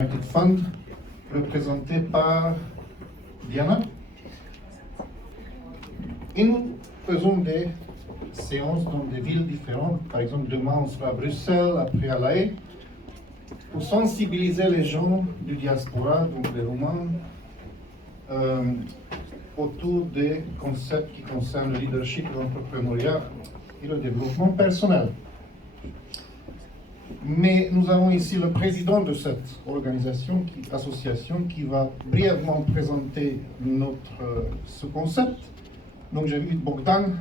United Fund, représenté par Diana. Et nous faisons des séances dans des villes différentes. Par exemple, demain, on sera à Bruxelles, après à La Haye, pour sensibiliser les gens du diaspora, donc les Roumains, autour des concepts qui concernent le leadership, l'entrepreneuriat et le développement personnel. Mais nous avons ici le président de cette association qui va brièvement présenter ce concept. Donc j'invite Bogdan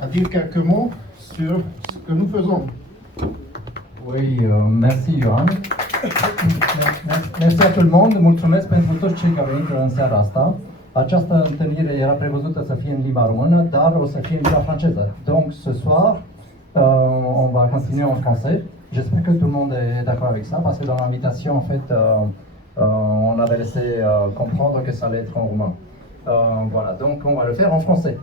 à dire quelques mots sur ce que nous faisons. Oui, merci Ioan. Mersi a tout le monde, mulțumesc pentru toți cei care intră în seara asta. Această întâlnire era prevăzută să fie în limba română, dar o să fie în limba franceză. Donc ce soir, on va continuer en français. J'espère que tout le monde est d'accord avec ça, parce que dans l'invitation, en fait, on avait laissé comprendre que ça allait être en roumain. Voilà, donc on va le faire en français.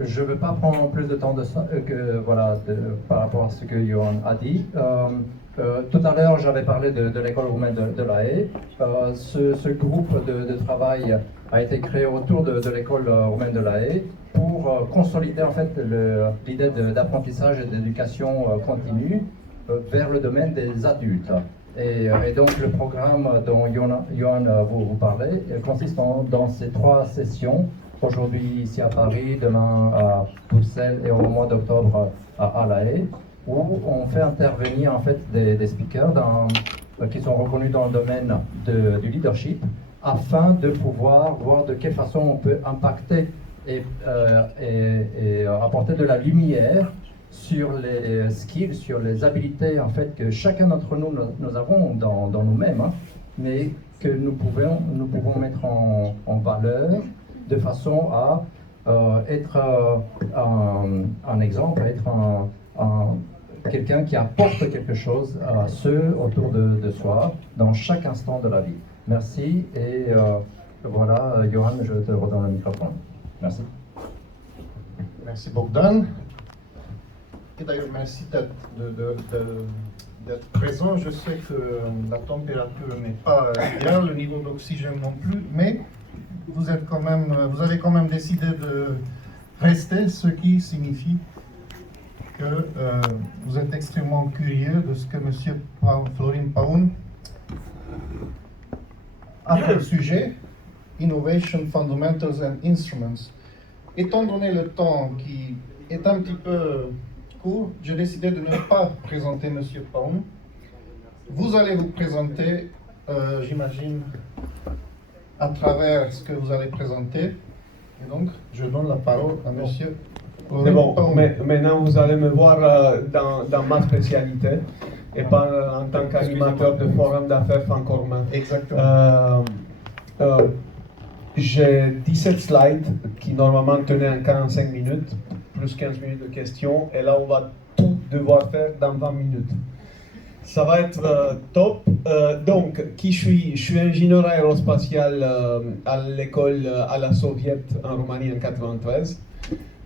Je ne veux pas prendre plus de temps de ça, par rapport à ce que Ioan a dit. Tout à l'heure, j'avais parlé de l'école roumaine de La Haye. Ce groupe de travail a été créé autour de l'école roumaine de La Haye pour consolider en fait l'idée d'apprentissage et d'éducation continue vers le domaine des adultes. Et donc le programme dont Ioan vous parlait consiste dans ces 3 sessions. Aujourd'hui ici à Paris, demain à Bruxelles et au mois d'octobre à La Haye, où on fait intervenir en fait des speakers qui sont reconnus dans le domaine du leadership, afin de pouvoir voir de quelle façon on peut impacter et apporter de la lumière sur les skills, sur les habiletés en fait que chacun d'entre nous avons dans nous-mêmes, hein, mais que nous pouvons mettre en valeur de façon à être un exemple, être quelqu'un qui apporte quelque chose à ceux autour de soi dans chaque instant de la vie. Merci et voilà, Ioan, je te redonne le microphone. Merci. Merci Bogdan. Et d'ailleurs, merci d'être présent. Je sais que la température n'est pas idéale, le niveau d'oxygène non plus, mais vous avez quand même décidé de rester, ce qui signifie que vous êtes extrêmement curieux de ce que M. Florin Paun a pour sujet, Innovation, Fundamentals and Instruments. Étant donné le temps qui est un petit peu court, j'ai décidé de ne pas présenter M. Paun. Vous allez vous présenter, j'imagine, à travers ce que vous allez présenter. Et donc, je donne la parole à M. C'est bon, mais maintenant vous allez me voir dans ma spécialité et pas en tant qu'animateur de forum d'affaires franco-roumain. Exactement. J'ai 17 slides qui normalement tenaient en 45 minutes, plus 15 minutes de questions, et là on va tout devoir faire dans 20 minutes. Ça va être top. Donc, qui je suis? Je suis ingénieur aérospatial à l'école à la Soviète en Roumanie en 93.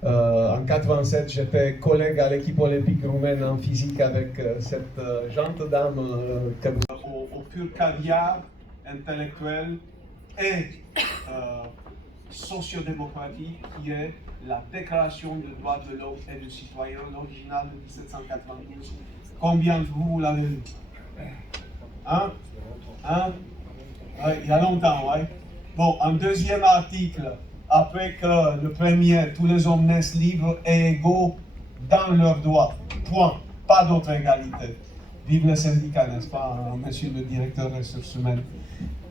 En 87, j'étais collègue à l'équipe olympique roumaine en physique avec cette gentille dame au pur caviar intellectuel et sociodémocratique qui est la Déclaration des droits de l'homme et du citoyen, l'original de 1792. Combien de vous l'avez lu? Hein? Ouais, il y a longtemps, ouais. Bon, un deuxième article, après que le premier, tous les hommes naissent libres et égaux dans leurs droits. Point. Pas d'autre égalité. Vive le syndicat, n'est-ce pas, monsieur le directeur des ressources humaines?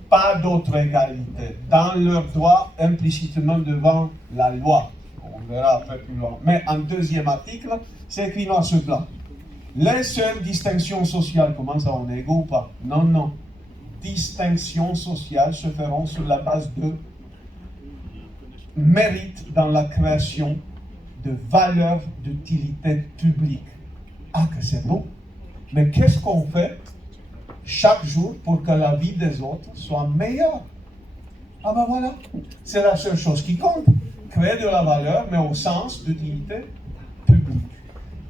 Pas d'autre égalité. Dans leurs droits, implicitement devant la loi. On verra après plus loin. Mais en deuxième article, c'est écrit noir sur blanc. Les seules distinctions sociales, comment ça, on est égaux ou pas? Non, non. Distinctions sociales se feront sur la base de mérite dans la création de valeurs d'utilité publique. Ah, que c'est beau! Mais qu'est-ce qu'on fait chaque jour pour que la vie des autres soit meilleure? Ah ben voilà, c'est la seule chose qui compte. Créer de la valeur, mais au sens d'utilité publique.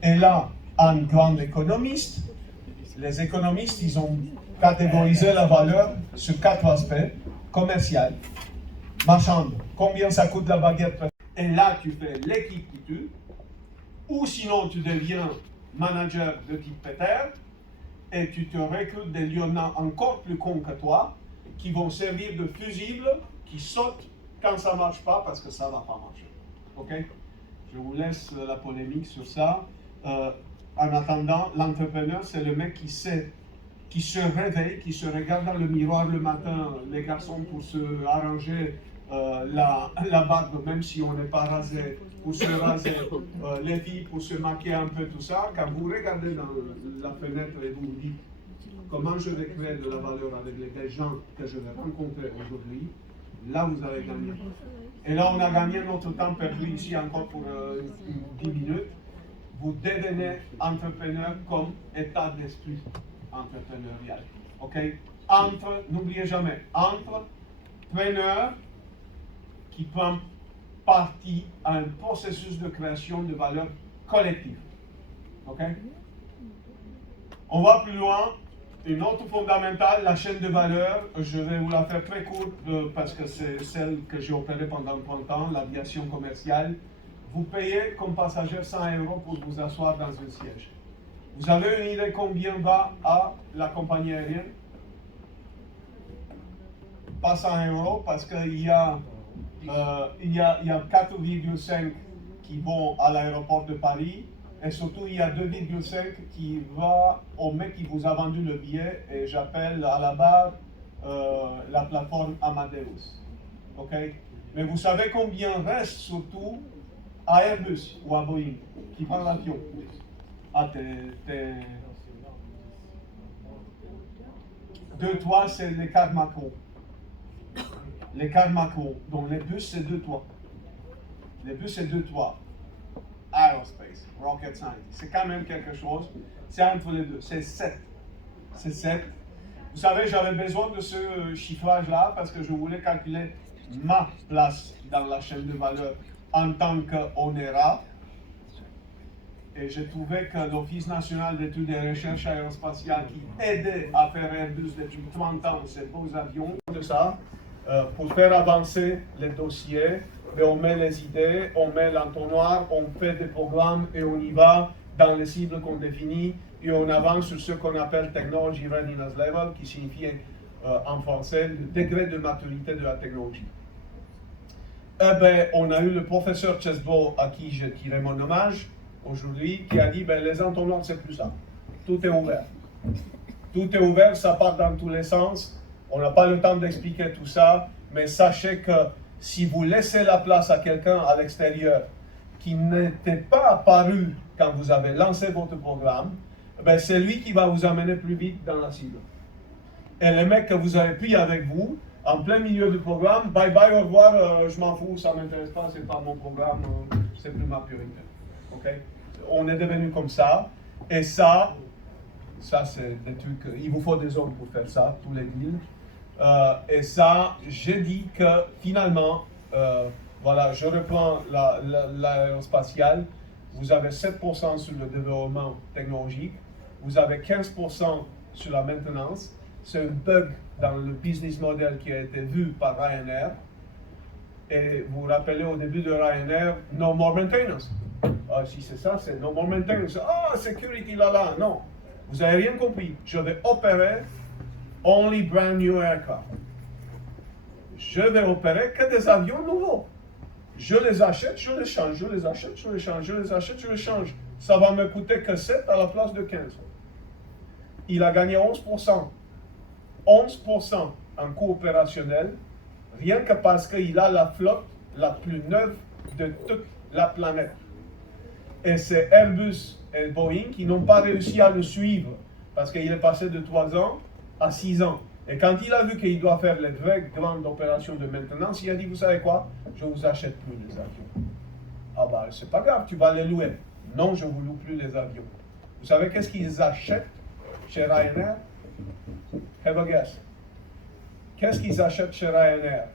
Et là, un grand économiste Les économistes, ils ont catégorisé la valeur sur 4 aspects. Commercial, marchande, combien ça coûte la baguette. Et là, tu fais l'équipe qui tue. Ou sinon, tu deviens manager de type Peter et tu te recrutes des lieutenants encore plus cons que toi qui vont servir de fusibles qui sautent quand ça ne marche pas parce que ça ne va pas marcher. Ok? Je vous laisse la polémique sur ça. En attendant, l'entrepreneur, c'est le mec qui sait, qui se réveille, qui se regarde dans le miroir le matin, les garçons pour se arranger la barbe, même si on n'est pas rasé, pour se raser, les filles pour se maquiller un peu, tout ça. Quand vous regardez dans la fenêtre et vous vous dites comment je vais créer de la valeur avec les gens que je vais rencontrer aujourd'hui, là vous avez gagné. Et là on a gagné notre temps perdu ici encore pour 10 minutes. Vous devenez entrepreneur comme état d'esprit entrepreneurial. Ok? N'oubliez jamais, entrepreneur qui prend partie à un processus de création de valeur collective. Ok? On va plus loin. Une autre fondamentale, la chaîne de valeur. Je vais vous la faire très courte parce que c'est celle que j'ai opérée pendant 30 ans, l'aviation commerciale. Vous payez comme passager 100 € pour vous asseoir dans un siège. Vous avez une idée combien va à la compagnie aérienne? Pas 100 € parce qu'il y a 4,5 qui vont à l'aéroport de Paris et surtout il y a 2,5 qui va au mec qui vous a vendu le billet et j'appelle à la barre la plateforme Amadeus. Ok? Mais vous savez combien reste surtout à Airbus ou à Boeing qui prend l'avion? Ah, deux toits, c'est les cadres macro. Les cadres macro. Donc les bus, c'est 2 toits. Les bus, c'est 2 toits. Aerospace, rocket science. C'est quand même quelque chose. C'est entre les deux. C'est 7. C'est 7. Vous savez, j'avais besoin de ce chiffrage-là parce que je voulais calculer ma place dans la chaîne de valeur en tant qu'ONERA. Et j'ai trouvé que l'Office national d'études et recherche aérospatiales qui aidait à faire Airbus depuis 30 ans ces beaux avions, de ça, pour faire avancer les dossiers, mais on met les idées, on met l'entonnoir, on fait des programmes et on y va dans les cibles qu'on définit et on avance sur ce qu'on appelle Technology Readiness Level, qui signifie en français le degré de maturité de la technologie. Eh bien, on a eu le professeur Chesbro à qui je tirais mon hommage aujourd'hui, qui a dit ben, les entonnoirs, c'est plus ça. Tout est ouvert. Tout est ouvert, ça part dans tous les sens. On n'a pas le temps d'expliquer tout ça, mais sachez que si vous laissez la place à quelqu'un à l'extérieur qui n'était pas apparu quand vous avez lancé votre programme, ben, c'est lui qui va vous amener plus vite dans la cible. Et les mecs que vous avez pris avec vous, en plein milieu du programme, bye bye, au revoir, je m'en fous, ça ne m'intéresse pas, c'est pas mon programme, c'est plus ma priorité. Okay? On est devenu comme ça, et ça c'est des trucs, il vous faut des hommes pour faire ça, tous les deals. Et ça, j'ai dit que finalement, voilà, je reprends l'aérospatiale, vous avez 7% sur le développement technologique, vous avez 15% sur la maintenance. C'est un bug dans le business model qui a été vu par Ryanair. Et vous vous rappelez au début de Ryanair, no more maintenance. Si c'est ça, c'est no more maintenance. Ah, security là. Non, vous n'avez rien compris. Je vais opérer only brand new aircraft. Je vais opérer que des avions nouveaux. Je les achète, je les change, je les achète, je les change, je les achète, je les change. Ça va me coûter que 7 à la place de 15. Il a gagné 11%. 11% en coût opérationnel, rien que parce qu'il a la flotte la plus neuve de toute la planète. Et c'est Airbus et Boeing qui n'ont pas réussi à le suivre parce qu'il est passé de 3 ans à 6 ans. Et quand il a vu qu'il doit faire les vraies grandes opérations de maintenance, il a dit, vous savez quoi, je ne vous achète plus les avions. Ah bah, c'est pas grave, tu vas les louer. Non, je ne vous loue plus les avions. Vous savez qu'est-ce qu'ils achètent chez Ryanair? Have a guess. Qu'est-ce qu'ils achètent chez Ryanair?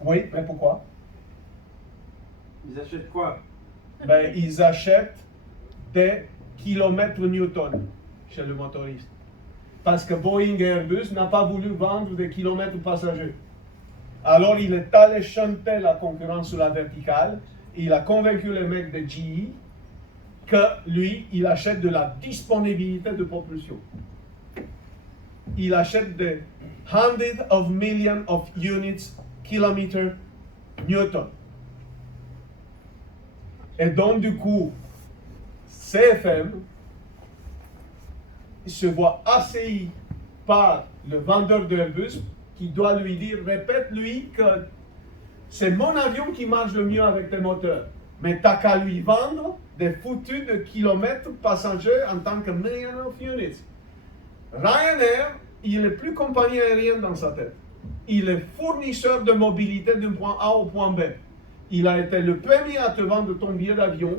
Oui, mais pourquoi? Ils achètent quoi? Ben, ils achètent des kilomètres Newton. chez le motoriste. Parce que Boeing et Airbus n'ont pas voulu vendre des kilomètres passagers. Alors il est allé chanter la concurrence sur la verticale. Et il a convaincu les mecs de GE que lui, il achète de la disponibilité de propulsion. Il achète des hundreds of millions of units, kilomètres, newton. Et donc du coup, CFM se voit assailli par le vendeur d'Airbus qui doit lui dire, répète-lui que c'est mon avion qui marche le mieux avec tes moteurs. Mais t'as qu'à lui vendre des foutus de kilomètres passagers en tant que million of units. Ryanair, il n'est plus compagnie aérienne dans sa tête. Il est fournisseur de mobilité d'un point A au point B. Il a été le premier à te vendre ton billet d'avion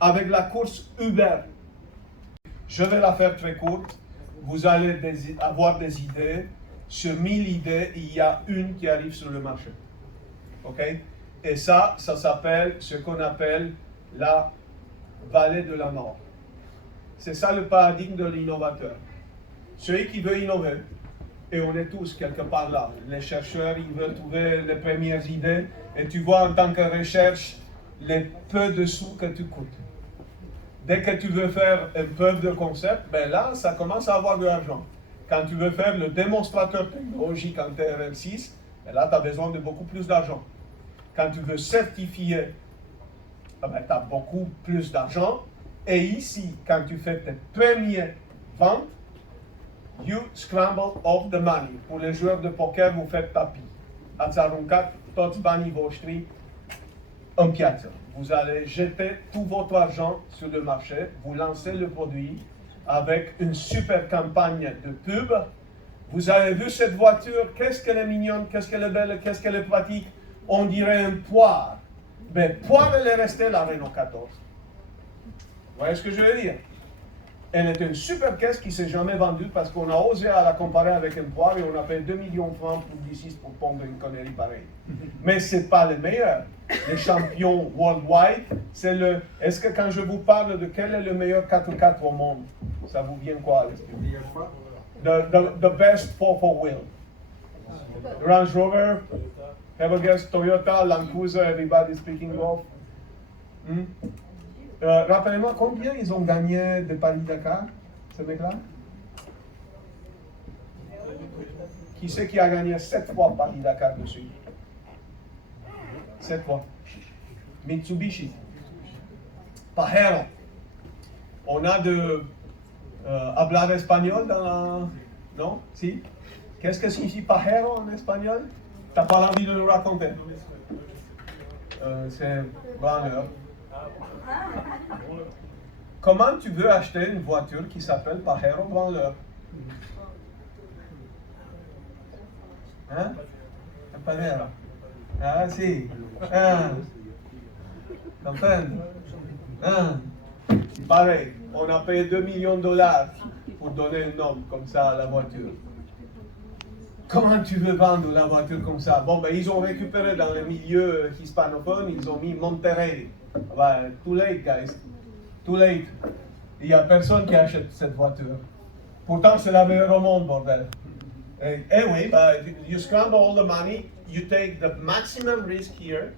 avec la course Uber. Je vais la faire très courte. Vous allez avoir des idées. Sur 1000 idées, il y a une qui arrive sur le marché. OK? Et ça s'appelle ce qu'on appelle la vallée de la mort. C'est ça le paradigme de l'innovateur. Celui qui veut innover, et on est tous quelque part là. Les chercheurs, ils veulent trouver les premières idées, et tu vois en tant que recherche les peu de sous que tu coûtes. Dès que tu veux faire un preuve de concept, ben là, ça commence à avoir de l'argent. Quand tu veux faire le démonstrateur technologique en TRL6, ben là, tu as besoin de beaucoup plus d'argent. Quand tu veux certifier, ben, tu as beaucoup plus d'argent. Et ici, quand tu fais tes premières ventes, you scramble off the money. Pour les joueurs de poker, vous faites tapis. Ați aruncat toți banii voștri în piață. Vous allez jeter tout votre argent sur le marché, vous lancez le produit avec une super campagne de pub. Vous avez vu cette voiture, qu'est-ce qu'elle est mignonne, qu'est-ce qu'elle est belle, qu'est-ce qu'elle est pratique. On dirait un poire. Mais poire, elle est restée la Renault 14. Vous voyez ce que je veux dire? Elle est une super caisse qui ne s'est jamais vendue parce qu'on a osé à la comparer avec un poire et on a payé 2 millions de francs pour D6 pour pondre une connerie pareille. Mais ce n'est pas le meilleur. Les champions worldwide, c'est le... Est-ce que quand je vous parle de quel est le meilleur 4x4 au monde, ça vous vient quoi à l'esprit? The best 4x4 wheel. Range Rover, have a guess, Toyota, Land Cruiser, everybody speaking of. Rappelez-moi, combien ils ont gagné de Paris-Dakar, ce mec-là? Qui c'est qui a gagné 7 fois Paris-Dakar dessus? 7 fois. Mitsubishi. Pajero. On a de hablar espagnol dans la... Non? Si? Qu'est-ce que signifie pajero en espagnol? T'as pas envie de nous raconter? C'est branleur. Comment tu veux acheter une voiture qui s'appelle Pajero branleur? Hein? Pajero. Ah si. Comprends? Pareil, on a payé 2 millions de dollars pour donner un nom comme ça à la voiture. Comment tu veux vendre la voiture comme ça? Bon, ben ils ont récupéré dans le milieu hispanophone, ils ont mis Monterrey. Ben, too late, guys. Too late. Il n'y a personne qui achète cette voiture. Pourtant, c'est la meilleure au monde, bordel. Anyway, you scramble all the money, you take the maximum risk here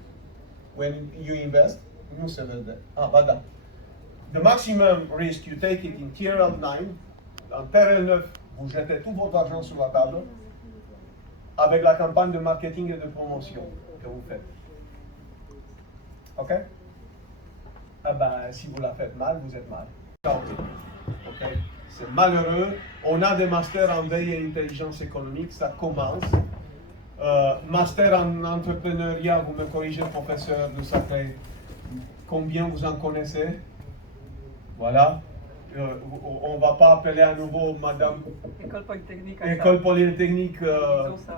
when you invest. Nous, c'est vrai. Ah, voilà. The maximum risk, you take it in TRL 9. En TRL 9, vous jetez tout votre argent sur la table avec la campagne de marketing et de promotion que vous faites. OK? Ah ben, si vous la faites mal, vous êtes mal. OK? C'est malheureux. On a des masters en veille et intelligence économique, ça commence. Master en entrepreneuriat, vous me corrigez, professeur de Sacré. Combien vous en connaissez? Voilà. On ne va pas appeler à nouveau Madame École Polytechnique. École Polytechnique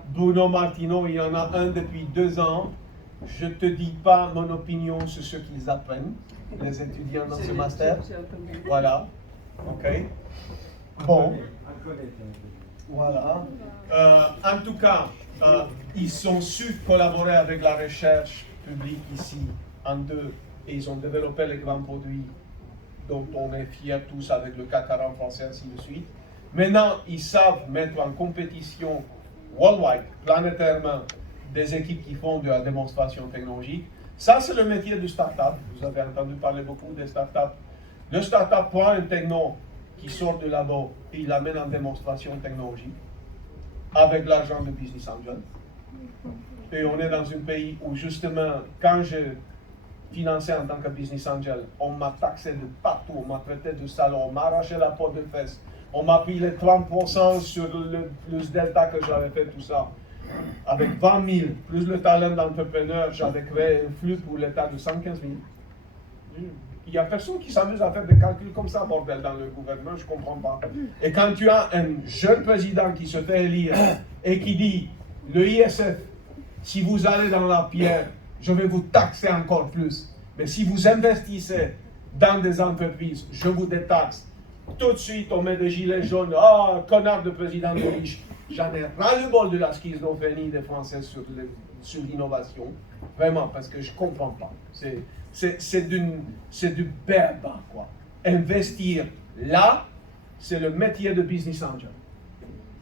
Bruno Martino, il y en a un depuis 2 ans. Je ne te dis pas mon opinion sur ce qu'ils apprennent, les étudiants dans ce master. Voilà. OK. Bon. Voilà. En tout cas, ils ont su collaborer avec la recherche publique ici, en deux, et ils ont développé les grands produits dont on est fiers tous avec le CAC 40 français, ainsi de suite. Maintenant, ils savent mettre en compétition worldwide, planétairement, des équipes qui font de la démonstration technologique. Ça, c'est le métier du start-up. Vous avez entendu parler beaucoup des start-up. Le start-up prend un techno qui sort du labo et il l'amène en démonstration technologique avec l'argent de Business Angel. Et on est dans un pays où, justement, quand je financé en tant que Business Angel, on m'a taxé de partout, on m'a traité de salaud, on m'a arraché la peau de fesse, on m'a pris les 30% sur le plus delta que j'avais fait, tout ça. Avec 20 000, plus le talent d'entrepreneur, j'avais créé un flux pour l'État de 115 000. Il n'y a personne qui s'amuse à faire des calculs comme ça, bordel, dans le gouvernement, je ne comprends pas. Et quand tu as un jeune président qui se fait élire et qui dit, le ISF, si vous allez dans la pierre, je vais vous taxer encore plus. Mais si vous investissez dans des entreprises, je vous détaxe. Tout de suite, on met des gilets jaunes. Ah, connard de président de riche. J'en ai ras-le-bol de la schizophrénie des Français sur l'innovation. Vraiment, parce que je ne comprends pas. C'est du berba, quoi. Investir là, c'est le métier de business angel.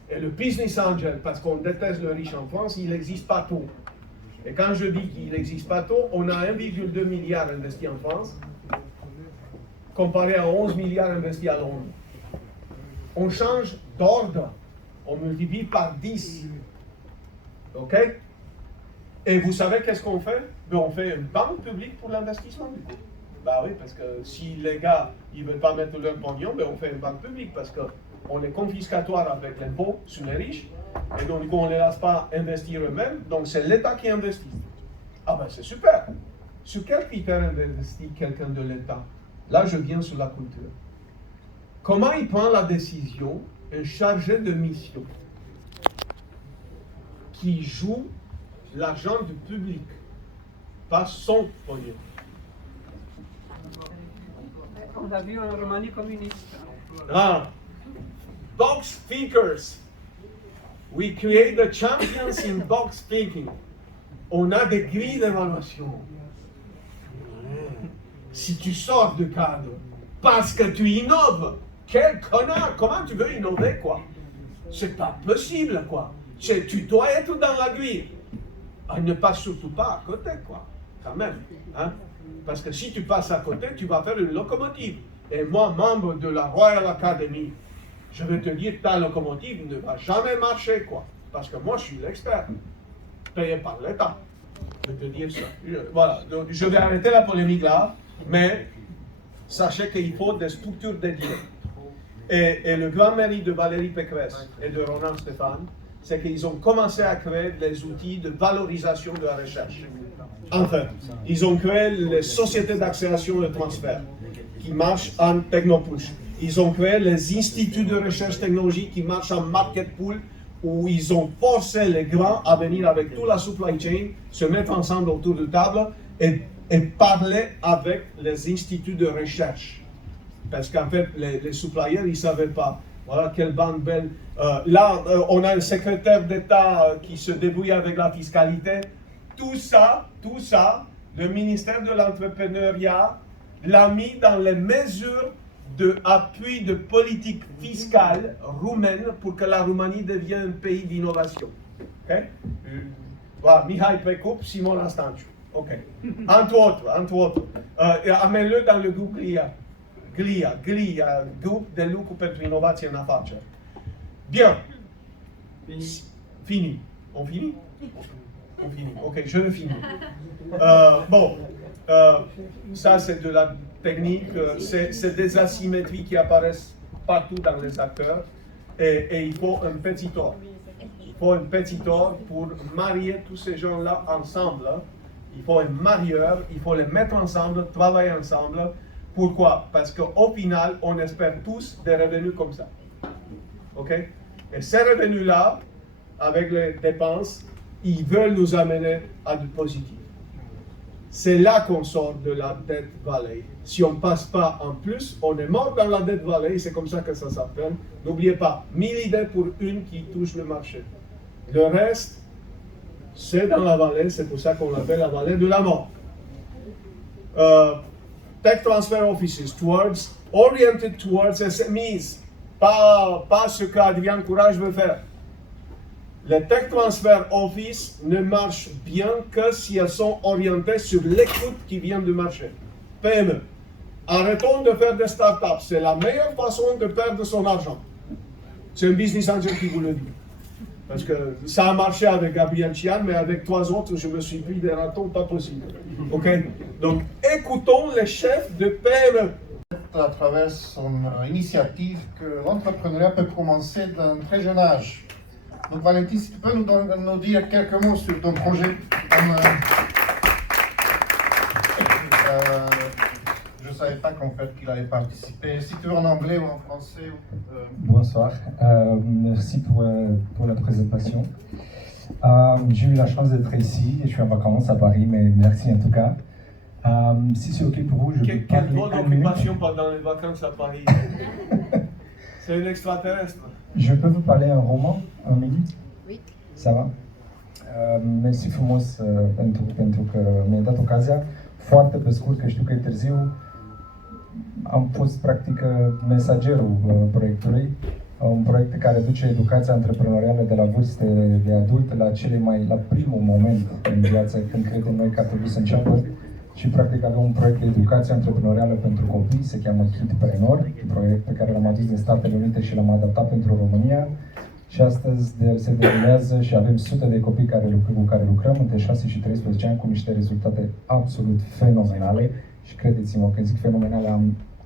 Et le business angel, parce qu'on déteste le riche en France, il existe partout. Et quand je dis qu'il n'existe pas tout, on a 1,2 milliard investi en France, comparé à 11 milliards investis à Londres. On change d'ordre, on multiplie par 10. OK? Et vous savez qu'est-ce qu'on fait? Ben, on fait une banque publique pour l'investissement. Ben oui, parce que si les gars ne veulent pas mettre leur pognon, ben on fait une banque publique parce qu'on est confiscatoire avec l'impôt sur les riches. Et donc, on ne les laisse pas investir eux-mêmes, donc c'est l'État qui investit. Ah ben c'est super. Sur quel critère investit quelqu'un de l'État? Là, je viens sur la culture. Comment il prend la décision, un chargé de mission, qui joue l'argent du public, pas son pognon? On l'a vu en Roumanie communiste. Ah, box speakers. We create the champions in box speaking. On a des grilles d'évaluation. Si tu sors du cadre parce que tu innoves, quel connard, comment tu veux innover, quoi? C'est pas possible, quoi. Tu dois être dans la grille. Ah, ne passe surtout pas à côté, quoi. Quand même. Hein? Parce que si tu passes à côté, tu vas faire une locomotive. Et moi, membre de la Royal Academy, je vais te dire, ta locomotive ne va jamais marcher, quoi. Parce que moi, je suis l'expert, payé par l'État. Je vais te dire ça. Voilà, donc je vais arrêter la polémique là, mais sachez qu'il faut des structures dédiées. Et le grand mérite de Valérie Pécresse et de Ronan Stéphane, c'est qu'ils ont commencé à créer des outils de valorisation de la recherche. Enfin, ils ont créé les sociétés d'accélération et de transfert qui marchent en technopush. Ils ont créé les instituts de recherche technologique qui marchent en market pool, où ils ont forcé les grands à venir avec toute la supply chain, se mettre ensemble autour de table et parler avec les instituts de recherche. Parce qu'en fait, les suppliers, ils ne savaient pas. Voilà quelle bande belle. Là, on a un secrétaire d'État qui se débrouille avec la fiscalité. Tout ça, le ministère de l'Entrepreneuriat l'a mis dans les mesures d'appui de politique fiscale roumaine pour que la Roumanie devienne un pays d'innovation. Okay? Voilà, Mihai Precoup, Simon Lastanciu. OK. Entre autres. Amène-le dans le groupe GLIA, groupe de lucru pentru inovație în afaceri. Bien. Fini. On finit? On finit. OK, je le finis. Ça c'est de la technique, c'est des asymétries qui apparaissent partout dans les acteurs et il faut un petit ordre. Il faut un petit ordre pour marier tous ces gens-là ensemble. Il faut un marieur, il faut les mettre ensemble, travailler ensemble. Pourquoi? Parce qu'au final, on espère tous des revenus comme ça. OK? Et ces revenus-là, avec les dépenses, ils veulent nous amener à du positif. C'est là qu'on sort de la dette valley. Si on ne passe pas en plus, on est mort dans la dette valley, c'est comme ça que ça s'appelle. N'oubliez pas, 1000 idées pour une qui touche le marché. Le reste, c'est dans la vallée, c'est pour ça qu'on l'appelle la vallée de la mort. tech transfer offices oriented towards SMEs, pas ce qu'Adrien Courage veut faire. Les tech transfer office ne marchent bien que si elles sont orientées sur l'écoute qui vient du marché. PME. Arrêtons de faire des startups, c'est la meilleure façon de perdre son argent. C'est un business angel qui vous le dit. Parce que ça a marché avec Gabriel Chian, mais avec 3 autres, je me suis pris des ratons, pas possible. Ok? Donc, écoutons les chefs de PME. À travers son initiative que l'entrepreneuriat peut commencer d'un très jeune âge. Donc Valentin, si tu peux nous dire quelques mots sur ton projet. Je ne savais pas qu'en fait qu'il allait participer. Si tu veux en anglais ou en français. Bonsoir, merci pour la présentation. J'ai eu la chance d'être ici, je suis en vacances à Paris, mais merci en tout cas. Si c'est ok pour vous, je peux Quelle parler drôle une minute. d'occupation pendant les vacances à Paris. C'est un extraterrestre. Je peux vous parler un roman, un minute? Oui. Ça va? Mersi frumos pentru că mi-ai dat ocazia. Foarte pe scurt, că știu că e târziu, am fost practic mesagerul proiectului. Un proiect care duce educația antreprenorială de la vârste de adult la primul moment în viață când credem noi că ar trebui să înceapă. Și practic avem un proiect de educație antreprenorială pentru copii, se cheamă Kidpreneur, un proiect pe care l-am adus din Statele Unite și l-am adaptat pentru România. Și astăzi se derulează și avem sute de copii cu care lucrăm între 6 și 13 ani cu niște rezultate absolut fenomenale. Și credeți-mă, când zic fenomenale,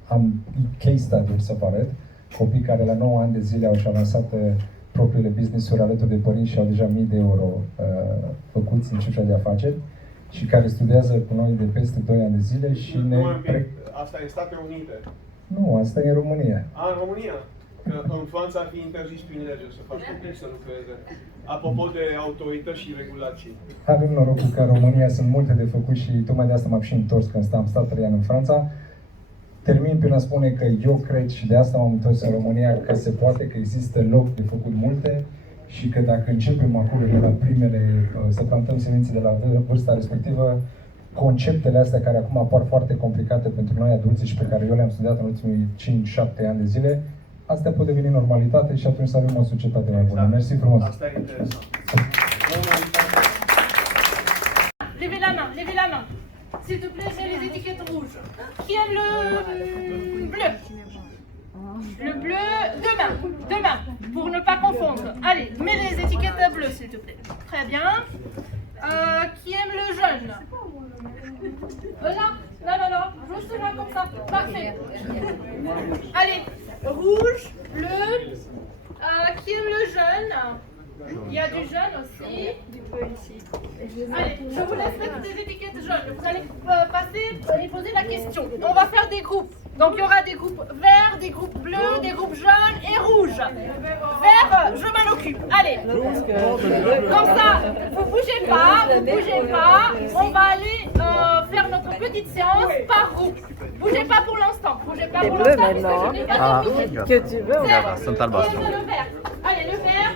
am case study-uri să vă arăt. Copii care la 9 ani de zile au și-au lansat propriile business-uri alături de părinți și au deja 1000 de euro făcuți în cifra de afaceri și care studiază cu noi de peste 2 ani de zile și Asta e Statele Unite. Nu, asta e în România. În România? Că în Franța ar fi interzis prin lege să faci copii să lucreze. Apropo de autorități și regulații. Avem norocul că în România sunt multe de făcut și tocmai de asta m-am și întors când am stat 3 ani în Franța. Termin prin a spune că eu cred și de asta m-am întors în România că se poate, că există loc de făcut multe și că dacă începem acolo de la primele, să plantăm semințe de la vârsta respectivă, conceptele astea care acum apar foarte complicate pentru noi adulți și pe care eu le-am studiat în ultimii 5-7 ani de zile, astea pot deveni normalitate și atunci să avem o societate mai bună. Mersi frumos! Asta e interesant. Levez la main. S'il te plaît, j'ai les étiquettes rouges. Qui aime le bleu? Le bleu, deux mains, pour ne pas confondre. Allez, mets les étiquettes bleues, s'il te plaît. Très bien. Qui aime le jaune? Là, juste là, comme ça. Parfait. Allez, rouge, bleu. Qui aime le jaune? Il y a du jaune aussi. Du bleu ici. Allez, je vous laisse mettre des étiquettes jaunes. Vous allez passer et poser la question. On va faire des groupes. Donc il y aura des groupes verts, des groupes bleus, des groupes jaunes et rouges. Vert, je m'en occupe. Allez. Comme ça, vous bougez pas. On va aller faire notre petite séance par groupe. Bougez pas pour l'instant. Les bleus maintenant. Que tu veux, on va voir. Sunt albastre. Le vert. Allez, le vert.